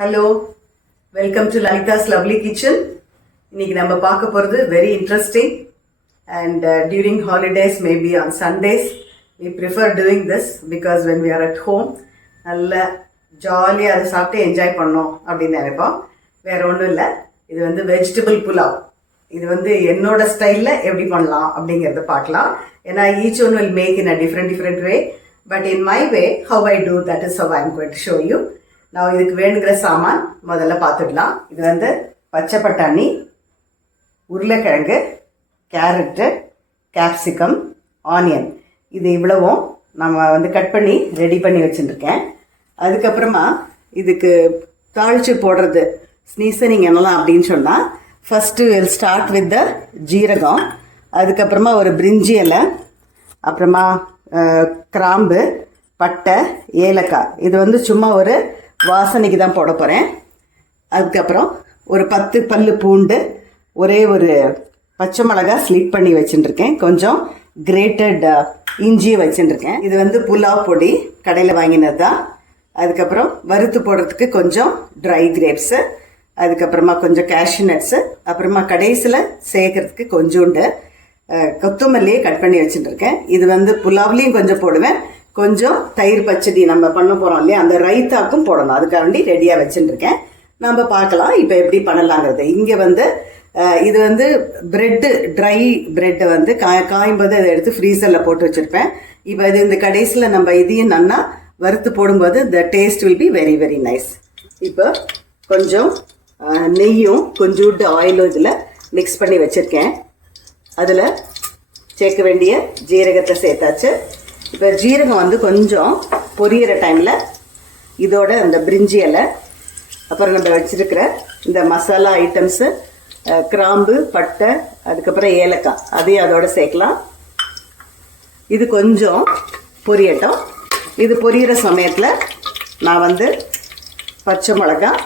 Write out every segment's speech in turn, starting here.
Hello, welcome to Lalitha's lovely kitchen. இன்னைக்கு நம்ம பார்க்க போகிறது very interesting and during holidays maybe on Sundays we prefer doing this because when we are at home நல்ல ஜாலியாக அதை சாப்பிட்டு என்ஜாய் பண்ணோம் அப்படின்னு நினைப்போம். வேற ஒன்றும் இல்லை, இது வந்து வெஜிடபிள் புலாவ். இது வந்து என்னோட ஸ்டைலில் எப்படி பண்ணலாம் அப்படிங்கிறத பார்க்கலாம். ஏன்னா each one will make in a different way, but in my way how I do that is how I am going to show you. நான் இதுக்கு வேணுங்கிற சாமான் முதல்ல பார்த்துடலாம். இது வந்து பச்சை பட்டாணி, உருளைக்கிழங்கு, கேரட்டு, கேப்சிகம், ஆனியன். இது இவ்வளவும் நம்ம வந்து கட் பண்ணி ரெடி பண்ணி வச்சுருக்கேன். அதுக்கப்புறமா இதுக்கு தாளித்து போடுறது ஸ்னீசனிங் என்னலாம் அப்படின்னு சொன்னால், first will start with the ஜீரகம், அதுக்கப்புறமா ஒரு பிரிஞ்சி இலை, அப்புறமா கிராம்பு, பட்டை, ஏலக்காய். இது வந்து சும்மா ஒரு வாசனைக்கு தான் போட போகிறேன். அதுக்கப்புறம் ஒரு 10 பல்லு பூண்டு, ஒரே ஒரு பச்சை மிளகாய் ஸ்லிட் பண்ணி வச்சுட்டுருக்கேன், கொஞ்சம் கிரேட்டட் இஞ்சி வச்சுட்டுருக்கேன். இது வந்து புலாவ் பொடி கடையில் வாங்கினது தான். அதுக்கப்புறம் வறுத்து போடுறதுக்கு கொஞ்சம் ட்ரை கிரேப்ஸு, அதுக்கப்புறமா கொஞ்சம் கேஷ்யூ நட்ஸு, அப்புறமா கடைசியில் சேர்க்கறதுக்கு கொஞ்சோண்டு கொத்தமல்லியே கட் பண்ணி வச்சுட்டுருக்கேன். இது வந்து புலாவ்லேயும் கொஞ்சம் போடுவேன், கொஞ்சம் தயிர் பச்சடி நம்ம பண்ண போகிறோம் இல்லையா, அந்த ரைத்தாக்கும் போடணும். அதுக்காண்டி ரெடியாக வச்சுட்டுருக்கேன். நம்ம பார்க்கலாம் இப்போ எப்படி பண்ணலாங்கிறது. இங்கே வந்து இது வந்து ப்ரெட்டு, ட்ரை ப்ரெட்டை வந்து காயும்போது அதை எடுத்து ஃப்ரீசரில் போட்டு வச்சுருப்பேன். இப்போ இது இந்த கடைசியில் நம்ம இதையும் நல்லா வறுத்து போடும்போது the taste will be very very nice. இப்போ கொஞ்சம் நெய்யும் கொஞ்சோண்டு ஆயிலும் இதில் மிக்ஸ் பண்ணி வச்சுருக்கேன். அதில் சேர்க்க வேண்டிய ஜீரகத்தை சேர்த்தாச்சு. இப்போ ஜீரகம் வந்து கொஞ்சம் பொரியிற டைமில் இதோட அந்த பிரிஞ்சி இலை, அப்புறம் நம்ம வச்சுருக்கிற இந்த மசாலா ஐட்டம்ஸு, கிராம்பு, பட்டை, அதுக்கப்புறம் ஏலக்காய், அதையும் அதோட சேர்க்கலாம். இது கொஞ்சம் பொரியட்டும். இது பொரியிற சமயத்தில் நான் வந்து பச்சை மிளகாய்,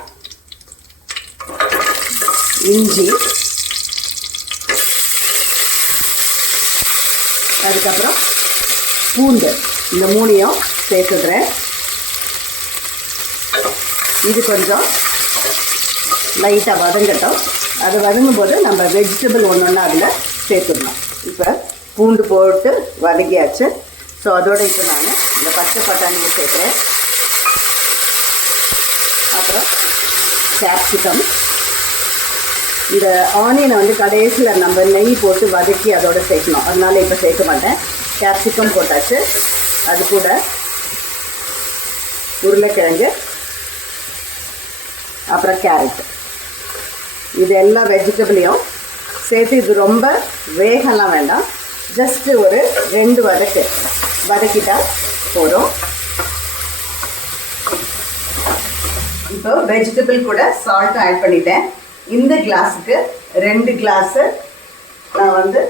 இஞ்சி, அதுக்கப்புறம் பூண்டு, இந்த மூணையும் சேர்த்துடுறேன். இது கொஞ்சம் லைட்டாக வதங்கட்டும். அது வதங்கும் போது நம்ம வெஜிடபிள் ஒன்று ஒன்று அதில் சேர்த்துடலாம். இப்போ பூண்டு போட்டு வதங்கியாச்சு. ஸோ அதோடு இப்போ நான் இந்த பச்சை பட்டாணியை சேர்க்குறேன். அப்புறம் கேப்சிகம், இந்த ஆனியனை வந்து கடைசியில் நம்ம நெய் போட்டு வதக்கி அதோட சேர்க்கணும், அதனால இப்போ சேர்க்க மாட்டேன். கேப்சிகம் போட்டாச்சு. அது கூட உருளைக்கிழங்கு, அப்புறம் கேரட், இது எல்லா வெஜிடபிளையும் சேர்த்து இது ரொம்ப வேகலாம் வேண்டாம், ஜஸ்ட்டு ஒரு 2 வதக்கிட்டா போதும். இப்போ வெஜிடபிள் கூட சால்ட்டும் ஆட் பண்ணிட்டேன். இந்த கிளாஸுக்கு 2 கிளாஸு நான் வந்து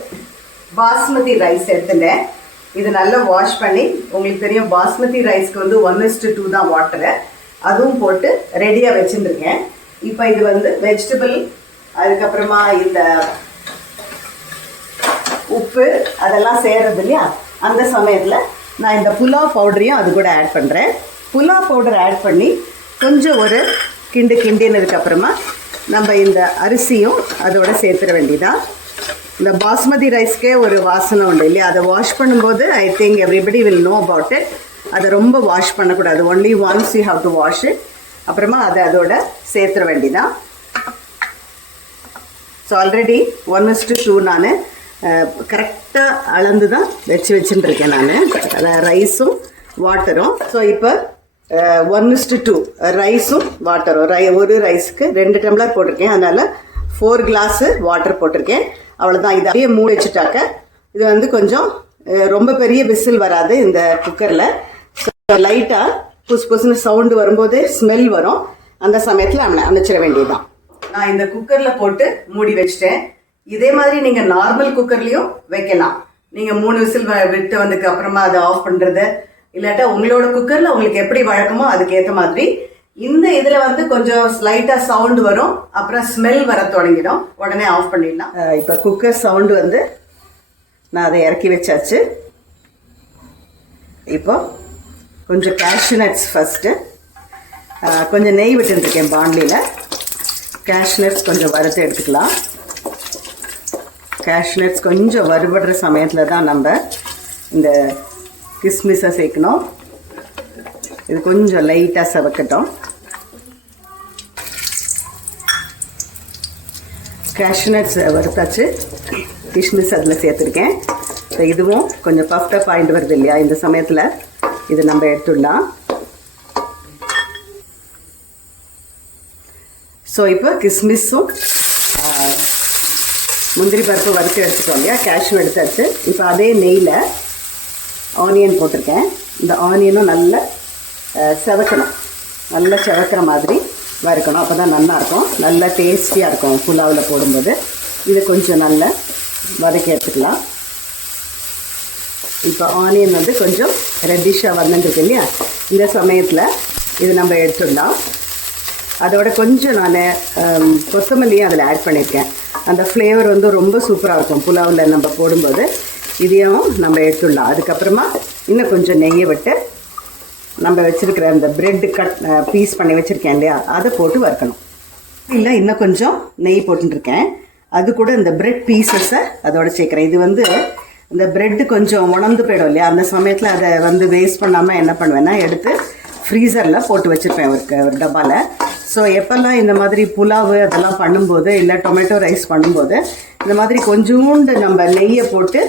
பாஸ்மதி ரைஸ் எடுத்துட்டேன். இது நல்லா வாஷ் பண்ணி, உங்களுக்கு தெரியும் பாஸ்மதி ரைஸ்க்கு வந்து 1:2 தான் வாட்டரு, அதுவும் போட்டு ரெடியாக வச்சுருக்கேன். இப்போ இது வந்து வெஜிடபிள், அதுக்கப்புறமா இந்த உப்பு அதெல்லாம் சேர்றது இல்லையா, அந்த சமயத்தில் நான் இந்த புலாவ் பவுடரையும் அது கூட ஆட் பண்ணுறேன். புலாவ் பவுடர் ஆட் பண்ணி கொஞ்சம் ஒரு கிண்டினதுக்கப்புறமா நம்ம இந்த அரிசியும் அதோட சேர்த்துட வேண்டியதான். இந்த பாஸ்மதி ரைஸ்க்கே ஒரு வாசனை உண்டு இல்லையா, அதை வாஷ் பண்ணும்போது I think everybody will know about it. அதை ரொம்ப வாஷ் பண்ணக்கூடாது, only once you have to wash it. அப்புறமா அதை அதோட சேர்த்துட வேண்டியதான். ஸோ ஆல்ரெடி 1:2 நான் கரெக்டாக அளந்து தான் வச்சுட்டுருக்கேன் நான், ரைஸும் வாட்டரும். ஸோ இப்போ 1:2 ரைஸும் வாட்டரும். ஒரு ரைஸுக்கு 2 டம்ளர் போட்டிருக்கேன், அதனால் 4 கிளாஸு வாட்டர் போட்டிருக்கேன். அவ்வளோதான். இதை அப்படியே மூடி வச்சுட்டாக்க இது வந்து கொஞ்சம் ரொம்ப பெரிய விசில் வராது இந்த குக்கரில். லைட்டாக புதுசுன்னு சவுண்டு வரும்போது ஸ்மெல் வரும், அந்த சமயத்தில் அணைச்சிட வேண்டியதுதான். நான் இந்த குக்கரில் போட்டு மூடி வச்சுட்டேன். இதே மாதிரி நீங்கள் நார்மல் குக்கர்லேயும் வைக்கலாம். நீங்கள் 3 விசில் விட்டு வந்ததுக்கு அப்புறமா அதை ஆஃப் பண்ணுறது, இல்லாட்டா உங்களோட குக்கரில் உங்களுக்கு எப்படி வழக்கமோ அதுக்கேற்ற மாதிரி. இந்த இதில் வந்து கொஞ்சம் ஸ்லைட்டாக சவுண்டு வரும், அப்புறம் ஸ்மெல் வர தொடங்கிடும், உடனே ஆஃப் பண்ணிடலாம். இப்போ குக்கர் சவுண்டு வந்து நான் அதை இறக்கி வச்சாச்சு. இப்போ கொஞ்சம் கேஷ்யூ நட்ஸ் ஃபஸ்ட்டு, கொஞ்சம் நெய் விட்டுருக்கேன் பாண்டியில். கேஷ்நட்ஸ் கொஞ்சம் வறுத்து எடுத்துக்கலாம். கேஷ்நட்ஸ் கொஞ்சம் வறுபடுற சமயத்தில் தான் நம்ம இந்த கிஸ்மிஸை சேர்க்கணும். இது கொஞ்சம் லைட்டாக செவக்கட்டும். கேஷ்நட்ஸ் வறுத்தாச்சு, கிஸ்மிஸ் அதில் சேர்த்துருக்கேன். ஸோ இதுவும் கொஞ்சம் பஃப்டப் ஆகிட்டு வருது இல்லையா, இந்த சமயத்தில் இது நம்ம எடுத்துடலாம். ஸோ இப்போ கிஸ்மிஸும் முந்திரி பருப்பு வறுத்து எடுத்துட்டோம் இல்லையா, கேஷ்யூ எடுத்தாச்சு. இப்போ அதே நெய்யில் ஆனியன் போட்டிருக்கேன். இந்த ஆனியனும் நல்லா செவக்கணும், நல்லா செவக்கிற மாதிரி வறுக்கணும். அப்போ தான் நல்லாயிருக்கும், நல்லா டேஸ்டியாக இருக்கும் புலாவில் போடும்போது. இது கொஞ்சம் நல்லா வதக்கி எடுத்துக்கலாம். இப்போ ஆனியன் வந்து கொஞ்சம் ரெட்டிஷாக வந்துருக்கு இல்லையா, இந்த சமயத்தில் இது நம்ம எடுத்துடலாம். அதோட கொஞ்சம் நான் கொத்தமல்லியும் அதில் ஆட் பண்ணியிருக்கேன். அந்த ஃப்ளேவர் வந்து ரொம்ப சூப்பராக இருக்கும் புலாவில் நம்ம போடும்போது. இதையும் நம்ம எடுத்துடலாம். அதுக்கப்புறமா இன்னும் கொஞ்சம் நெய்யை விட்டு நம்ம வச்சுருக்கிற அந்த ப்ரெட்டு பீஸ் பண்ணி வச்சுருக்கேன் இல்லையா, அதை போட்டு வறுக்கணும். இல்லை இன்னும் கொஞ்சம் நெய் போட்டுருக்கேன். அது கூட இந்த ப்ரெட் பீசஸை அதோடு சேர்க்குறேன். இது வந்து இந்த ப்ரெட்டு கொஞ்சம் உணர்ந்து போயிடும் இல்லையா, அந்த சமயத்தில் அதை வந்து வேஸ்ட் பண்ணாமல் என்ன பண்ணுவேன்னா எடுத்து ஃப்ரீசரில் போட்டு வச்சுருப்பேன் ஒரு டப்பாவில். ஸோ எப்போல்லாம் இந்த மாதிரி புலாவு அதெல்லாம் பண்ணும்போது, இல்லை டொமேட்டோ ரைஸ் பண்ணும்போது இந்த மாதிரி கொஞ்சோண்டு நம்ம நெய்யை போட்டு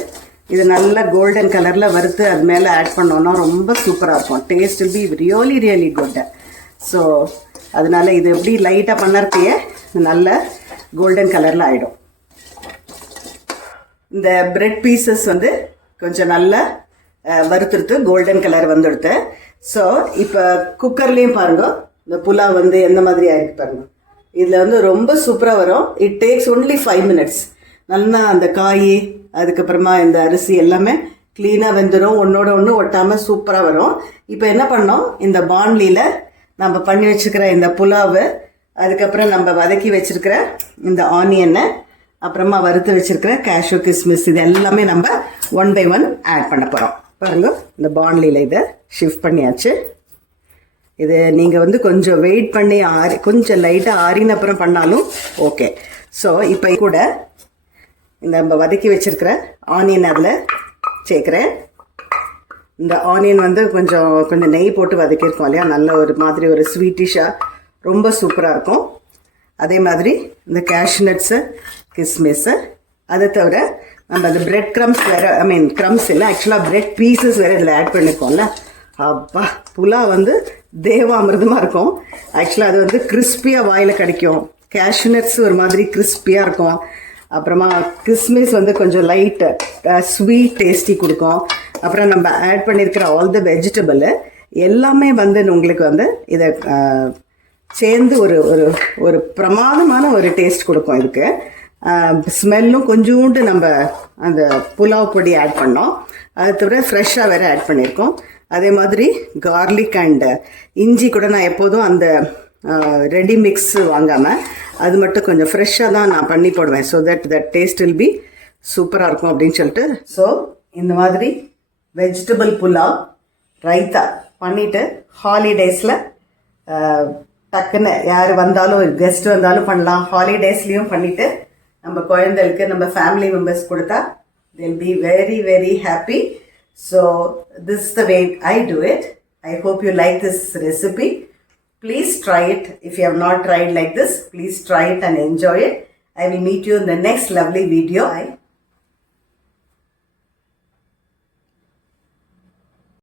இது நல்லா கோல்டன் கலரில் வறுத்து அது மேலே ஆட் பண்ணோன்னா ரொம்ப சூப்பராக இருக்கும். Taste will be really really good. So அதனால் இது எப்படி லைட்டாக பண்ணறதையே நல்ல கோல்டன் கலரில் ஆகிடும். இந்த பிரெட் பீசஸ் வந்து கொஞ்சம் நல்லா வறுத்துடுத்து கோல்டன் கலர் வந்துடுத்து. ஸோ இப்போ குக்கர்லேயும் பாருங்கள் இந்த புலாவ் வந்து எந்த மாதிரி ஆகிருக்கு பாருங்கள். இதில் வந்து ரொம்ப சூப்பராக வரும். It takes only 5 minutes. நல்லா அந்த காய் அதுக்கப்புறமா இந்த அரிசி எல்லாமே க்ளீனாக வெந்துடும், ஒன்றோட ஒன்று ஒட்டாமல் சூப்பராக வரும். இப்போ என்ன பண்ணோம், இந்த பாண்ட்லியில் நம்ம பண்ணி வச்சுக்கிற இந்த புலாவு, அதுக்கப்புறம் நம்ம வதக்கி வச்சுருக்கிற இந்த ஆனியனை, அப்புறமா வறுத்து வச்சுருக்கிற கேஷ்யூ கிஸ்மிஸ், இது எல்லாமே நம்ம 1 by 1 ஆட் பண்ண போகிறோம். பாருங்கள் இந்த பாண்ட்லியில் இதை ஷிஃப்ட் பண்ணியாச்சு. இது நீங்கள் வந்து கொஞ்சம் வெயிட் பண்ணி கொஞ்சம் லைட்டாக ஆறின அப்புறம் பண்ணாலும் ஓகே. ஸோ இப்போ கூட இந்த நம்ம வதக்கி வச்சுருக்கிற ஆனியன் அதில் சேர்க்குறேன். இந்த ஆனியன் வந்து கொஞ்சம் நெய் போட்டு வதக்கியிருக்கோம் இல்லையா, நல்ல ஒரு மாதிரி ஒரு ஸ்வீட்டிஷாக ரொம்ப சூப்பராக இருக்கும். அதே மாதிரி இந்த கேஷ்நட்ஸு கிஸ்மிஸ்ஸு, அதை தவிர நம்ம அந்த பிரெட் க்ரம்ஸ் வேறு, க்ரம்ஸ் இல்லை ஆக்சுவலாக பிரெட் பீசஸ் வேறு இதில் ஆட் பண்ணியிருக்கோம்ல. அப்பா புலாவ் வந்து தேவாமிர்தமாக இருக்கும். ஆக்சுவலாக அது வந்து கிறிஸ்பியாக வாயில் கிடைக்கும். கேஷ்நட்ஸ் ஒரு மாதிரி கிறிஸ்பியாக இருக்கும். அப்புறமா கிஸ்மிஸ் வந்து கொஞ்சம் லைட்டு ஸ்வீட் டேஸ்டி கொடுக்கும். அப்புறம் நம்ம ஆட் பண்ணியிருக்கிற ஆல் த வெஜிடபிள் எல்லாமே வந்து உங்களுக்கு வந்து இதை சேர்ந்து ஒரு ஒரு ஒரு பிரமாதமான ஒரு டேஸ்ட் கொடுக்கும். இதுக்கு ஸ்மெல்லும் கொஞ்சோண்டு நம்ம அந்த புலாவ் பொடி ஆட் பண்ணோம். அது தவிர ஃப்ரெஷ்ஷாக வேறு ஆட் பண்ணியிருக்கோம். அதே மாதிரி கார்லிக் அண்ட் இஞ்சி கூட நான் எப்போதும் அந்த ரெடி மிக்ஸ் வாங்காமல் அது மட்டும் கொஞ்சம் ஃப்ரெஷ்ஷாக தான் நான் பண்ணி போடுவேன். So that taste will be சூப்பராக இருக்கும் அப்படின்னு சொல்லிட்டு. ஸோ இந்த மாதிரி வெஜிடபிள் புலாவ் ரைத்தா பண்ணிவிட்டு ஹாலிடேஸில் டக்குன்னு யார் வந்தாலும் கெஸ்ட் வந்தாலும் பண்ணலாம். ஹாலிடேஸ்லேயும் பண்ணிவிட்டு நம்ம குழந்தைகளுக்கு நம்ம ஃபேமிலி மெம்பர்ஸ் கொடுத்தா they'll be very very happy. So this is the way I do it. I hope you like this recipe. Please try it. If you have not tried like this, please try it and enjoy it. I will meet you in the next lovely video. Bye.